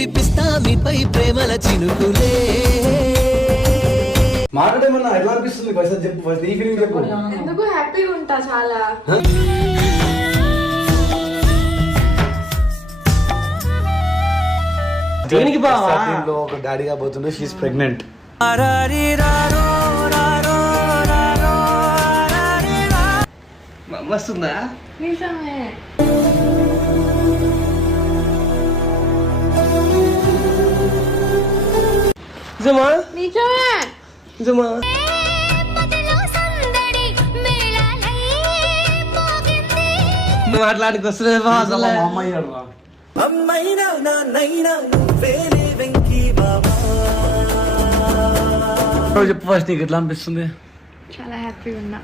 కురిపిస్తా మీపై ప్రేమల చినుకులే. మాట్లాడేమన్నా ఎట్లా అనిపిస్తుంది ఫస్ట్ చెప్పు, ఫస్ట్ ఈ ఫీలింగ్ చెప్పు. ఎందుకు హ్యాపీగా ఉంటా చాలా. దేనికి బావా? ఒక డాడీగా పోతుండే షీఈస్ ప్రెగ్నెంట్. వస్తుందా? నిజమే. నిజమా? నిజమే. నిజమా? మాట్లాడికి వస్తుంది చెప్పు ఫస్ట్ నీకు ఎట్లా అనిపిస్తుంది? చాలా హ్యాపీగా ఉన్నా.